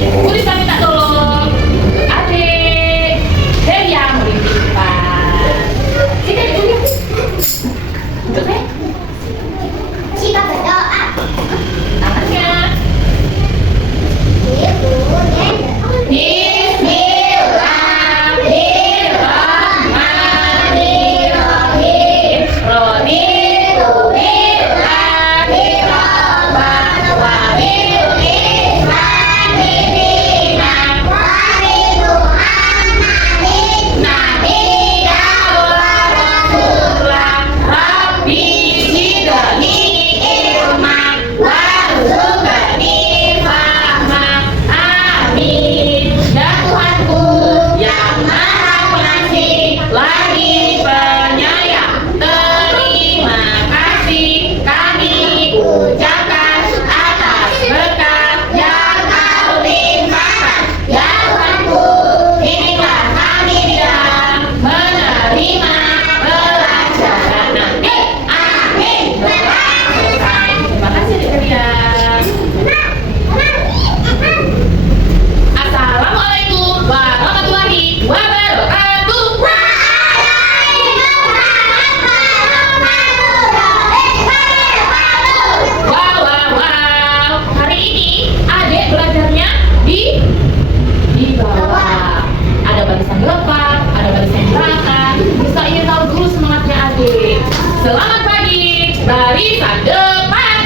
Bu Risa minta tolong adik Delia melimpahkan. Sini duduk. Duduk ya. Kita berdoa. Tangannya. Bismillahirrahmanirrahim. Raditu billahi rabban wa bil islami dinan wa bi Muhammadin nabiyyan wa rasulan. Rabbi zidni ilman warzuqni fahman. Amin. Ya Tuhanku yang Maha Pengasih lagi penyayang, terima kasih kami ucapkan atas berkat yang Kau limpahkan. Ya Tuhanku, inilah kami di dalam menerima pelajaran nanti. Amin. Terima kasih Delia. Assalamualaikum warahmatullahi wabarakatuh. Wow. Hari ini adik belajarnya di bawah. Ada barisan depan, ada barisan belakang. Kita ingin tahu dulu semangatnya adik. Selamat pagi, barisan depan.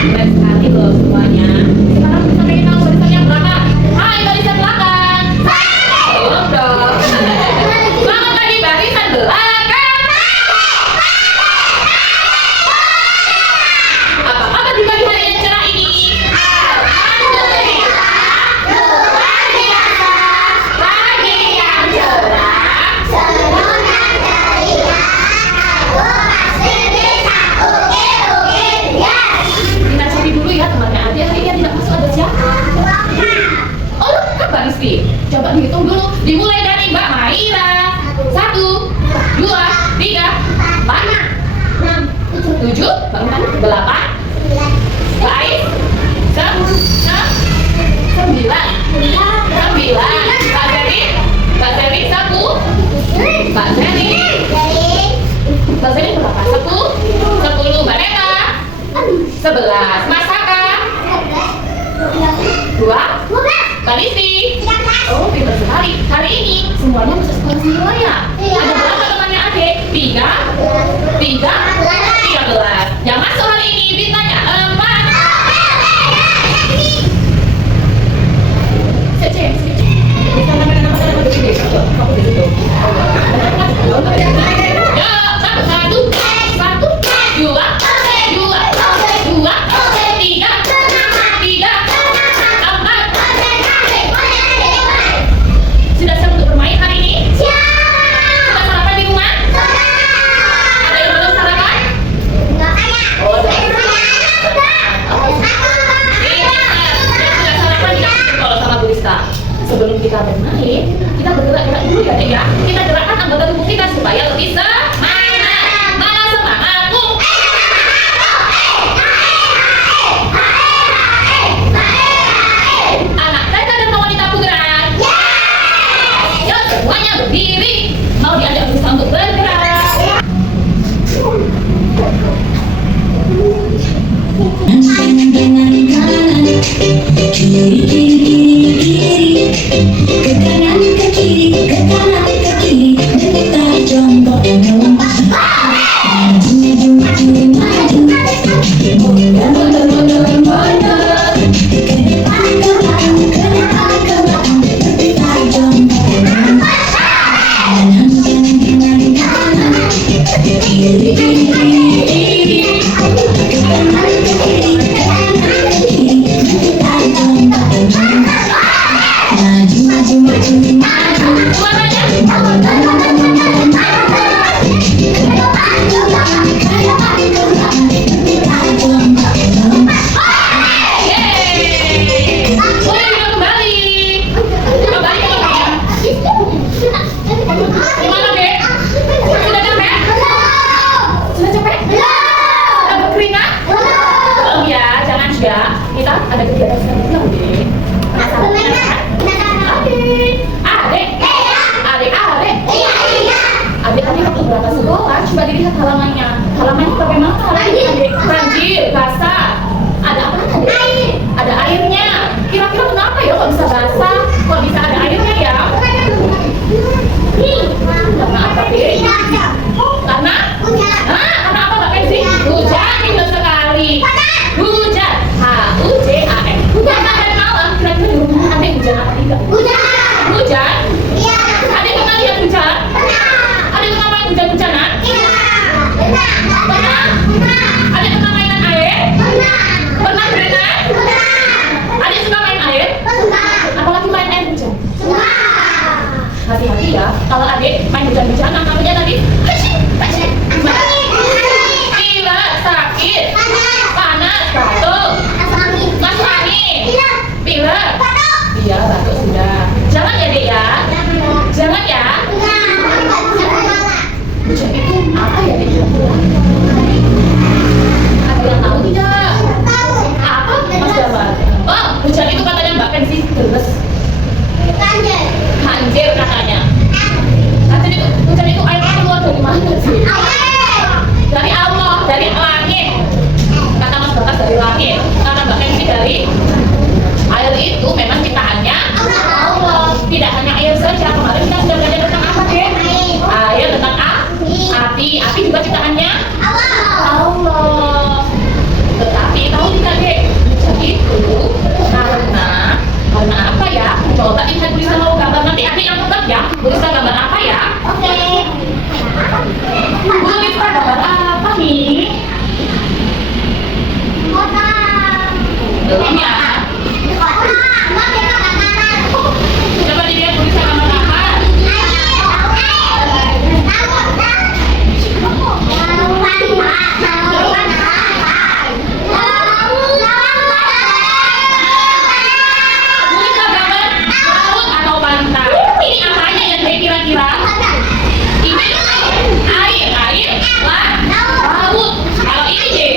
Keren sekali loh semuanya. Sekarang kita pengen tahu barisan yang belakang. Hai barisan belakang. Belum dong. Selamat pagi barisan belakang. Apa kabar di pagi hari yang cerah ini? Alhamdulillah, luar biasa. Pagi yang cerah, senyuman ceria. Aku pasti bisa ukir-ukir, yes. Kita cari dulu ya temannya adik. Hari ini tidak masuk ada siapa? Oh, kan Mbak Rizky. Coba dihitung dulu. Dimulai dari Mbak Maira. 1, 2, 3, 4, 7, Mbak Mutani 8, Mbak Ais 9, Mbak Zeri 1, Mbak Zeri berapa? 10, Mbak Neta 11, Mas Saka 2, Mbak Lisi. Oh, pintar sekali. Hari ini semuanya masuk sekolah semua ya? Ada berapa temannya adik? 13. Yang masuk hari ini bintangnya 4. Cek. Bisa nama-nama begini. Kamu di situ. Ya, 1, 2, 3, 4. Sudah siap untuk bermain hari ini? Sudah sarapan di rumah? Ada yang belum sarapan? Oh, sudah sarapan ya? Kalau sama Bu Rizka. Sebelum kita bermain, kita bergerak-gerak dulu ya, Dek ya. Kita gerakkan anggota tubuh kita supaya lebih semangat. Mana semangatku? Anak TK dan wanita bergerak. Ya, semuanya berdiri. Mau diajak Rizka untuk bergerak. Ke kanan ke kiri dekat jongkok melompat maju mundur ke depan ke belakang dekat jongkok melompat kanan kiri ke kanan ke kiri dekat jongkok melompat halamannya. Halaman itu bagaimana halamannya adik? Banjir, basah. Ada apa adik? Air. Ada airnya. Kira-kira kenapa ya kok bisa basah? Kok bisa ada airnya ya? Karena apa dek? Karena? Karena apa Mbak Kenzi? Hujan, indah sekali. Hujan. H-U-J-A-N. Hujan dari malam. Kira-kira di rumah adik hujan apa tidak? Hujan? Adik pernah lihat hujan? Adik pernah main hujan-hujanan? Pernah? Adik pernah mainan air? Pernah berenang? Adik suka main air? Apalagi main air hujan? Hati-hati ya, kalau adik main hujan-hujanan, namanya tadi pilek, sakit, panas, batuk, masuk angin, pilek, iya batuk sudah. Jangan ya dek ya, jangan ya. Hujan itu apa ya dek? Ada yang tahu tidak? Apa Mas Jamal? Oh, hujan itu katanya Mbak Kenzi deres. Banjir katanya. Hujan itu airnya keluar dari mana sih? Dari Allah, dari langit. Kata Mas Bakas dari langit. Kata Mbak Kenzi dari air itu memang ciptaannya Allah. Tidak hanya air saja. Kemarin kita sudah belajar tentang apa deh? Air tentang api. Api juga ciptaannya Allah. Tetapi tahu tidak dek? Hujan itu karena apa ya? Coba lihat tulisan mau gambar nanti adik yang tetap ya. Tulisan gambar apa ya? Tulisan gambar apa nih? Belum ya? Coba dilihat tulisan gambar apa? Tulisan gambar laut atau pantai. Ini apanya ya dek kira-kira? Ini air, laut. Kalau ini deh,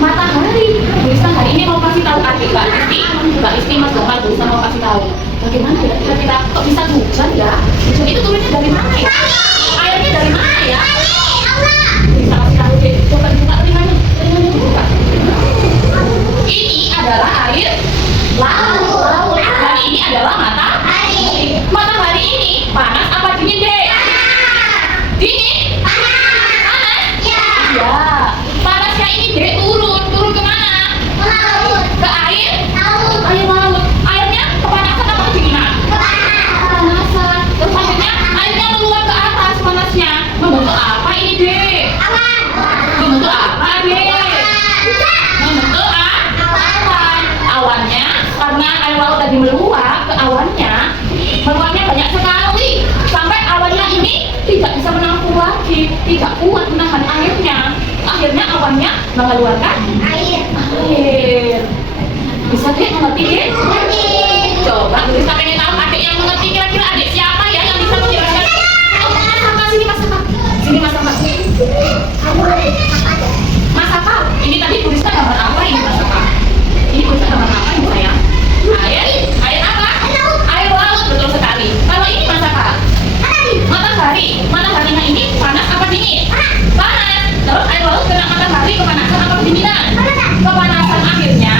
matahari. Tulisan hari ini mau kasih tahu adik Mbak Isti Mas Jamal tulisan mau kasih tahu. Bagaimana ya kira-kira kok bisa hujan ya? Hujan itu turunnya dari mana ya? Airnya dari mana ya? Bisa kasih tahu deh. Coba buka telinganya buka. Ini adalah air laut. Dan ini adalah matahari. Matahari ini panas apa dingin deh? Dingin? Panas? Iya. Panasnya ini deh turun kemana? Ke air? Air laut. Airnya kepanasan apa kedinginan? Kepanasan. Terus akhirnya airnya meluap ke atas panasnya. Membentuk apa ini deh? Membentuk apa deh? Membentuk awan. Awannya karena air laut tadi meluap ke awannya. Meluapnya banyak sekali sampai awannya ini tidak bisa menampung lagi, tidak kuat menahan airnya. Akhirnya awannya mengeluarkan air. Bisa deh mengerti deh? Coba bisa pengen tahu adik yang mengerti kira-kira adik siapa ya yang bisa menjelaskan? Oh, sini Mas Saka. Sini Mas Saka. Mas Saka, ini tadi tulisan gambar apa ini Mas Saka? Ini tulisan gambar apa ini sayang? Air apa? Air laut, betul sekali. Kalau ini Mas Saka? Matahari. Mataharinya ini panas apa dingin? Panas. Terus air laut kena matahari kepanasan apa kedinginan? Kepanasan akhirnya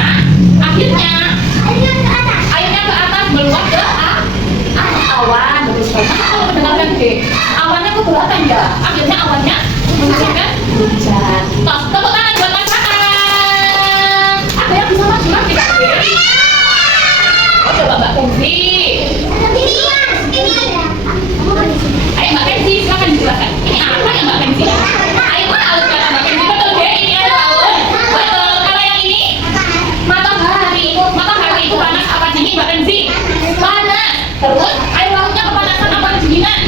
airnya ke atas meluap ke awan. Bagus banget kalau mendengarkan deh. Awannya kebelakang ya. Akhirnya awannya menghasilkan hujan. Tepuk tangan buat Mas Saka. Ada yang bisa maju lagi tidak deh? Oh coba Mbak Kenzi. Ayo Mbak Kenzi silakan dijelaskan. Ini apa ya Mbak Kenzi? Air laut kata Mbak Kenzi. Betul deh ini air laut. Betul. Kalau yang ini matahari. Matahari itu panas apa dingin Mbak Kenzi? Panas. Terus air lautnya kepanasan apa kedinginan?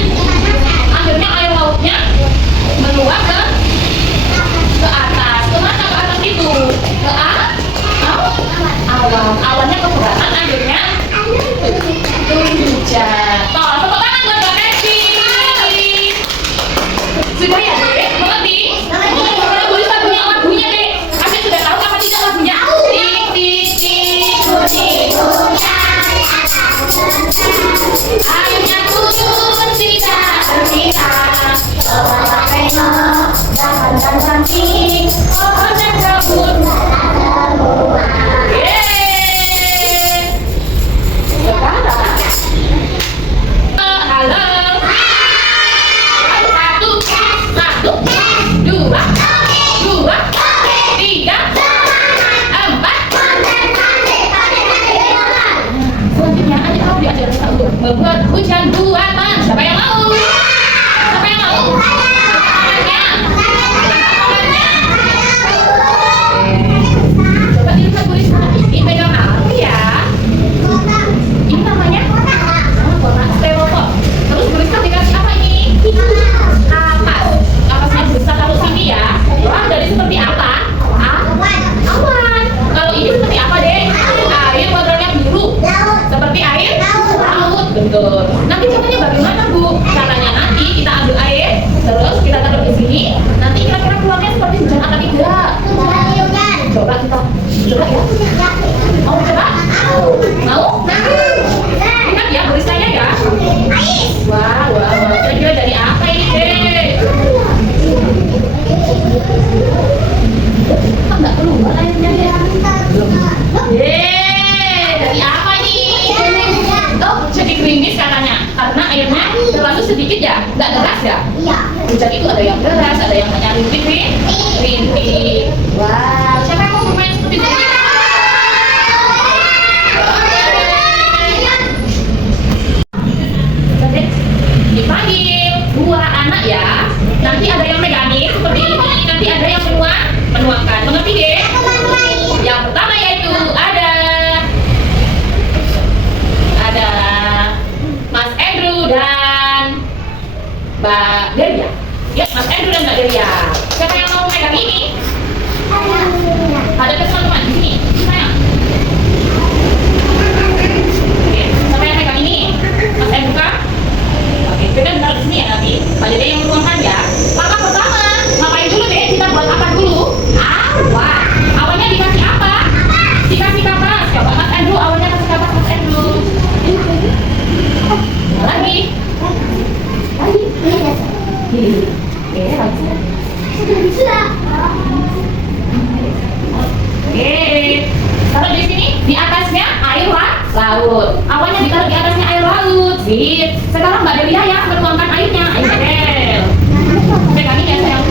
Akhirnya air lautnya meluap ke atas. Kemana ke atas itu? Ke awan. Awannya keberatan akhirnya turun hujan. Tepuk tangan buat Mbak Kenzi. Sudah ya dek? Mengerti? Sudah tulisan lagunya dek. Asyik sudah tahu apa tidak lagunya? Tik tik tik. Akhirnya coba tengok, dahan dan cantik, pohon dan kabut, semua. Yeay. Sekarang halo. Satu, dua, tiga, empat. Selanjutnya adik kamu diajarkan untuk membuat hujan buatan. Siapa yang mau? Siapa yang mau? Tangannya. Coba dilihat tulisan ini pegang apa ya? Ini namanya kotak styrofoam. Terus tulisan dikasih apa ini? Kapas. Kapasnya besar kalau sini ya. Wah, dari seperti apa? Awan. Kalau ini seperti apa, Dek? Air warnanya biru. Seperti air laut. Betul. Nanti caranya bagaimana, Bu? Caranya nanti kita ambil air, terus kita taruh di sini. Nanti kira-kira keluarnya seperti hujan apa tidak? Coba kita coba ya. Mau coba? Mau? Ingat ya tulisannya ya. Wah. Kira-kira dari apa ini, Dek? Kok nggak keluar airnya ya? Dari apa nih? Oh, jadi gerimis katanya. Karena airnya terlalu sedikit ya, nggak deras ya. Hujan itu ada yang deras, ada yang hanya rintik. Wow, siapa yang mau bermain seperti itu? Jadi, dipanggil dua anak ya. Nanti ada yang megangin seperti ini, nanti ada yang menuangkan. Mengerti, Dek? Yang pertama yaitu ada Mas Andrew dan Mbak Delia. Ya, Mas Andrew dan Mbak Delia. Siapa yang mau megang ini? Ada teman-teman di sini. Sayang. Oke, siapa yang megang ini? Mas Andrew kah? Oke, kita taruh di sini ya nanti. Mbak Delia yang menuangkan ya. Langkah pertama, ngapain dulu deh? Kita buat apa dulu? Wah, awalnya dikasih apa? Dikasih kapas. Coba Mas Andrew, awalnya kasih kapas Mas Andrew. Lagi. Oke, taruh di sini. Di atasnya air laut. Awalnya ditaruh di atasnya air laut. Sip. Sekarang Mbak Delia ya menuangkan airnya. Ayo, Del. Pegangin ya sayang.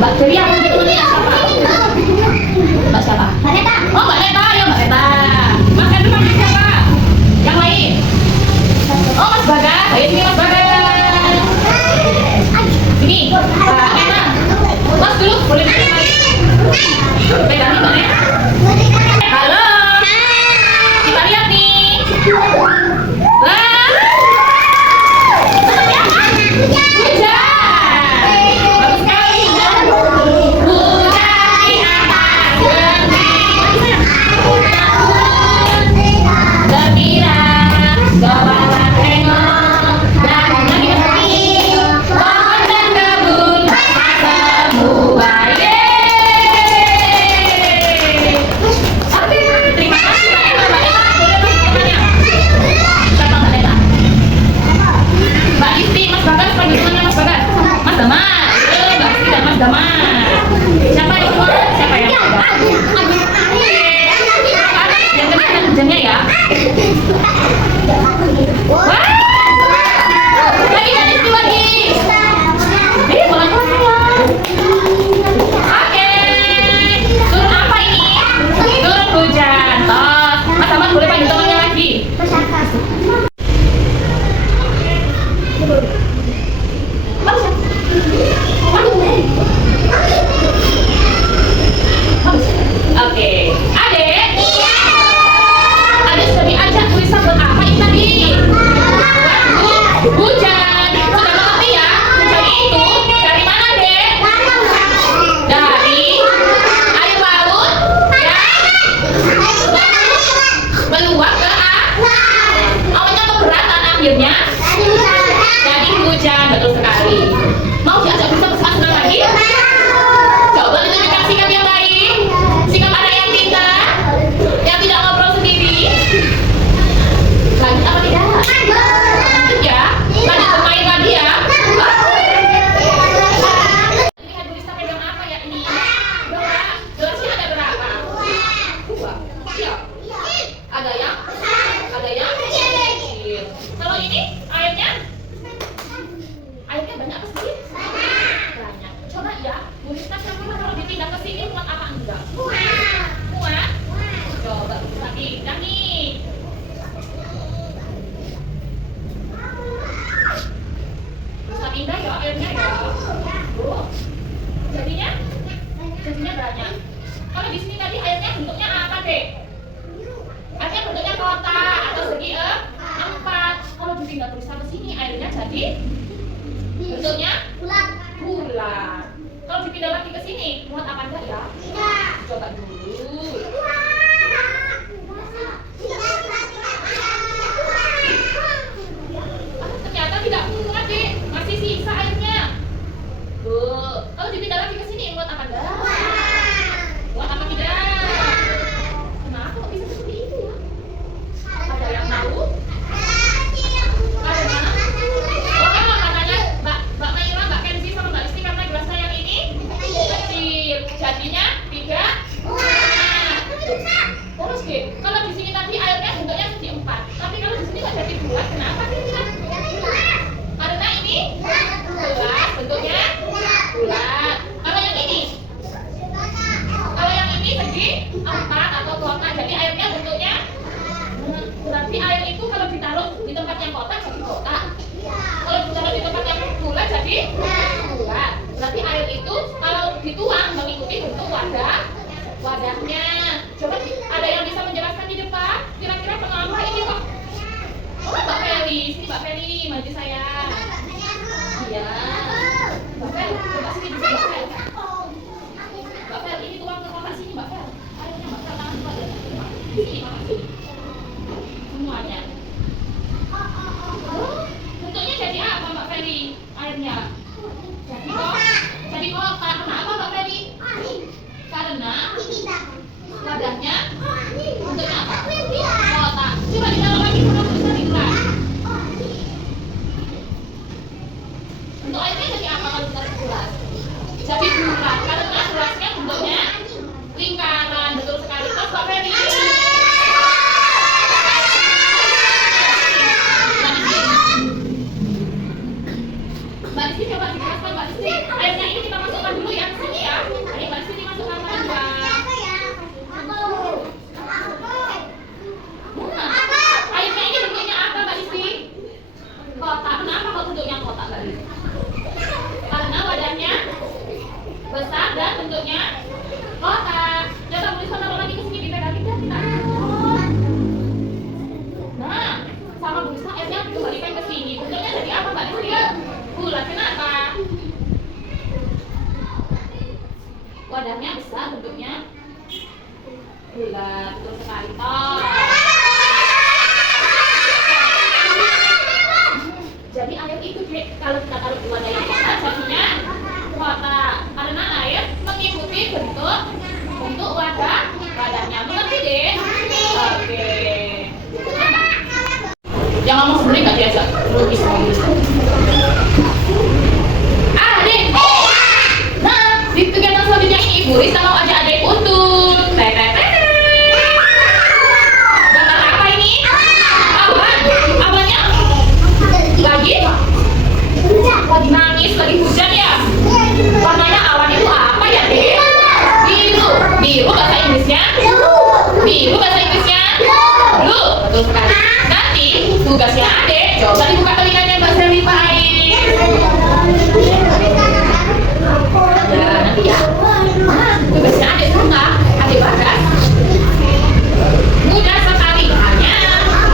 Mbak Delia, Mbak siapa? Mbak Neta. Oh, Mbak Neta, ya Mbak Neta. Mas Andrew panggil siapa? Yang lain? Oh, Mas Bagas. Ayo sini Mas Bagas. Sini, Mbak Neta. Mas dulu, boleh pegang. Pegangin Mbak Neta. Halo. Kita lihat nih. Wah. Seperti apa? Hujan. Bagus sekali. Hujan di atas gembira. Coba tengok. Dan lagi pohon dan kebun basah semua. Yeay. Oke, terima kasih Mbak Neta. Boleh Mas temannya? Siapa Mbak Neta? Mbak Isti, Mas Bagas, panggil temannya Mas Bagas. Mas Damar. Mbak Isti dan Mas Damar. Siapa yang keluar? Siapa yang keluar? Yang kelihatan hujannya ya. Wah. Lagi Mbak Isti lagi. Pelan-pelan sayang. Oke. Turun apa ini? Turun hujan. Tos. Mas Damar boleh panggil temannya lagi. Oke, Adek. pindah tulisan ke sini, airnya jadi bentuknya bulat. Kalau dipindah lagi ke sini, muat apa enggak ya? Coba dulu. Ternyata tidak muat, Dek. Masih sisa airnya. Tuh, kalau dipindah lagi ke sini, muat apa enggak? Muat apa tidak? Kenapa kok bisa seperti itu ya? Ada yang tahu? Karena katanya Mbak Maira, Mbak Kenzi sama Mbak Listi karena gelasnya yang ini kecil, jadinya tidak muat. Terus deh, kalau di sini tadi airnya bentuknya segi 4, tapi kalau di sini nggak jadi bulat, kenapa sih? Karena ini bulat, bentuknya bulat. Kalau yang ini segi 4 atau kotak, jadi airnya bentuknya berarti air itu kalau ditaruh di tempat yang kotak jadi kotak. Kalau ditaruh di tempat yang bulat jadi bulat. Berarti air itu kalau dituang mengikuti bentuk wadahnya. Coba ada yang bisa menjelaskan di depan? Kira-kira kenapa ini kok? Oh, Mbak Feli, sini Mbak Feli, maju saya. Iya. Mbak Fel, coba sini bisa Mbak Fel. Mbak Fel, ini tuang ke kotak sini Mbak Fel. Airnya Mbak Fel tangan Mbak. Sini, makasih. Semuanya. Bentuknya jadi apa Mbak Feli? Airnya? Jadi kotak. Kenapa Mbak Feli? Karena wadahnya bentuknya apa? Kotak. Coba ditaruh lagi sama tulisan di gelas. Bentuk airnya jadi apa kalau ditaruh di gelas? Jadi bulat. Karena gelasnya bentuknya lingkaran. Betul sekali. Terus Mbak Feli. Mbak Listi coba dijelaskan Mbak Listi. Airnya ini kita masukkan dulu yang sini ya. Ayo Mbak Listi dimasukkan aja. Airnya ini bentuknya apa Mbak Listi? Kotak. Kenapa kok bentuknya kotak Mbak Listi? Karena wadahnya besar dan bentuknya kotak. Coba tulisan taruh lagi ke sini, dipegangin dan ditaruh. Nah, sama tulisan airnya dikembalikan ke sini. Bentuknya jadi apa Mbak Listi? Bulat. Kenapa? Wadahnya besar, bentuknya bulat. Betul sekali toh. Jadi air itu Dek, kalau kita taruh di wadah yang kotak jadinya kotak. Karena air mengikuti bentuk wadahnya. Mengerti Dek? Oke. Yang ngomong sebenarnya nggak diajak lukis ngomong. Adik. Nah, di kegiatan selanjutnya ini Bu Rista mau ajak adik untuk gambar apa ini? Apanya? Lagi nangis, lagi hujan ya? Warnanya awan itu apa ya Dek? Biru bahasa Inggrisnya? Biru bahasa Inggrisnya? Blue. Betul sekali. Nanti tugasnya adik, coba dibuka telinganya Mbak Selly Pais. Ya, nanti ya. Nah, tugasnya adik sama adik Bagas. Mudah sekali. Hanya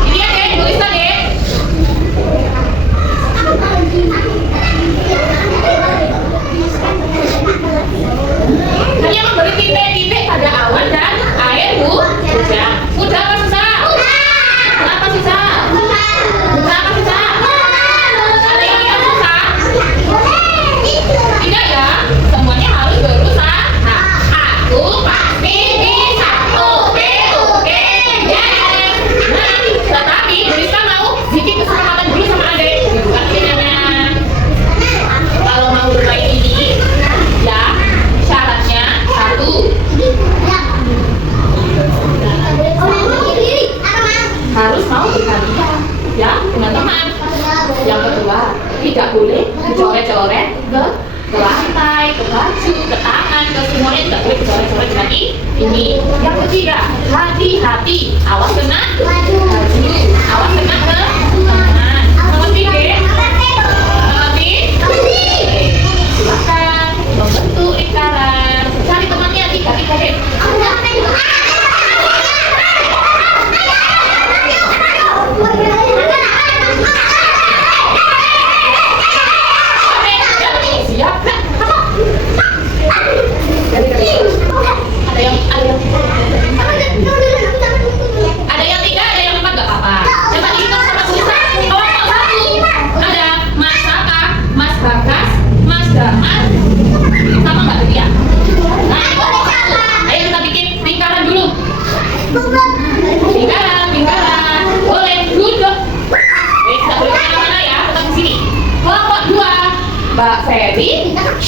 ini ya Dek, tulis Dek. Hanya memberi titik-titik pada awan dan air hujan. Mudah apa susah? Kenapa susah? Kenapa susah? Ada yang tidak susah? Tidak ya? Semuanya harus berusaha. Aku pasti bisa. Oke, yes. Nah, tetapi Brista mau bikin kesepakatan dulu sama adik. Bukan pilihannya. Kalau mau bermain ini, ya syaratnya 1. Harus mau berhadiah ya dengan teman. Yang kedua, tidak boleh dicoret-coret ke lantai, ke baju, ke tangan, ke semuanya tidak boleh dicoret-coret dengan ini. Yang ketiga, hati-hati, awas kena baju, awas kena ke tangan. Mengerti Dek? Mengerti? Silakan membentuk lingkaran. Cari temannya 3 Dek.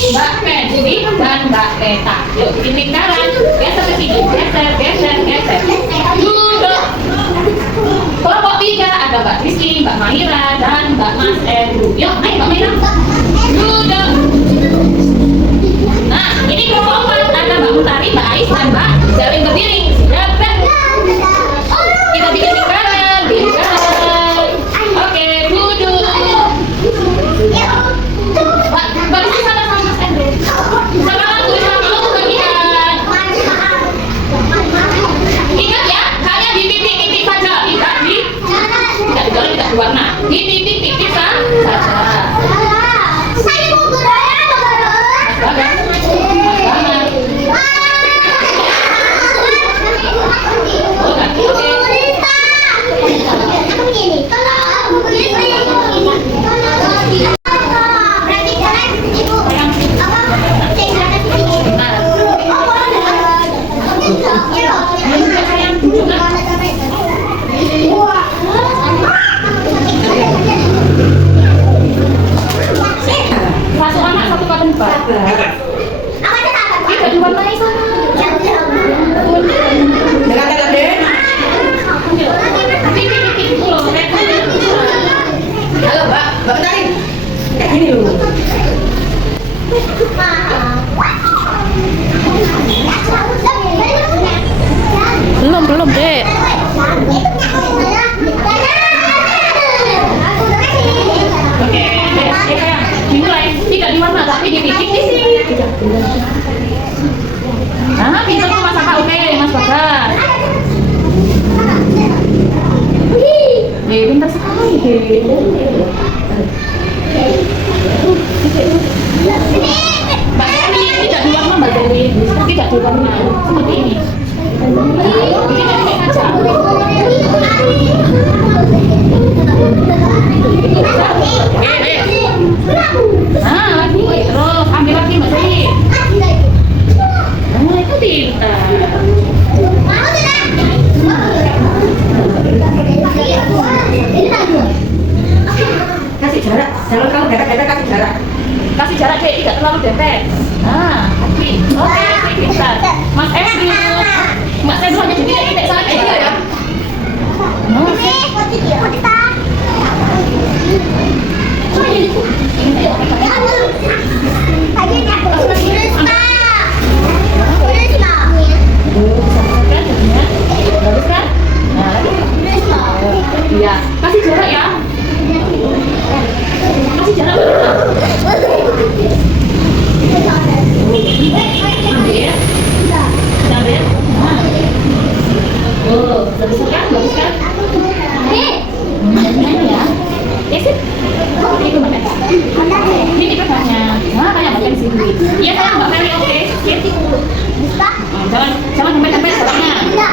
Mbak Pensi dan Mbak Peta. Yuk bikin lingkaran. Geser ke sini. Geser, geser, geser. Duduk. Kelompok 3 ada Mbak Rizky, Mbak Mahira, dan Mbak Mas Edu. Yuk, ayo Mbak Mahira. Duduk. Nah, ini kelompok 4 ada Mbak Mutari, Mbak Ais, dan Mbak Zawin berdiri. Dapat. Kita bikin lingkaran, lingkaran. Oke, duduk. Mbak Rizky sana sama Mas Edu. Sekarang tulisan dulu bagian. Ingat ya, hanya di titik-titik saja, tidak di warna. Di titik-titik saja. Saya mau beraya, Bagas. Bagas. Oh, ganti, oke. Satu anak, satu papan empat. Tidak diwarnai sana. Titik-titik dulu. Halo Mbak, Mbak kenalin. Kayak gini loh. Belum, Dek. Oke, sayang. Dimulai. Tidak di warna, tapi di titik di sini. Nah, pintar tuh Mas Aka. Oke, Mas Bagas. Pintar sekali, Mbak Dewi, tidak di warna Mbak Dewi. Tidak di warna. Seperti ini. Titik-titik aja. Nah, lagi. Terus ambil lagi Mbak Dewi. Nah, itu pintar. Kasih jarak. Jangan kalau dempet-dempet kasih jarak. Kasih jarak Dek, tidak terlalu dempet. Nah, lagi. Oke, pintar. Mas Edu. Mas Edu hanya di titik-titik saja. Iya ya. Bagus kan? Nah, lagi. Iya, kasih jarak ya. Kasih jarak. Ambil. Ambil. Nah. Oh, bagus kan? Bagus kan? Ya. Sip. Itu Mbak Peta. Ini pegangnya. Nah, kayak Mbak Pensi. Iya, sayang Mbak Pensi, oke. Sip. Jangan sampai jaraknya.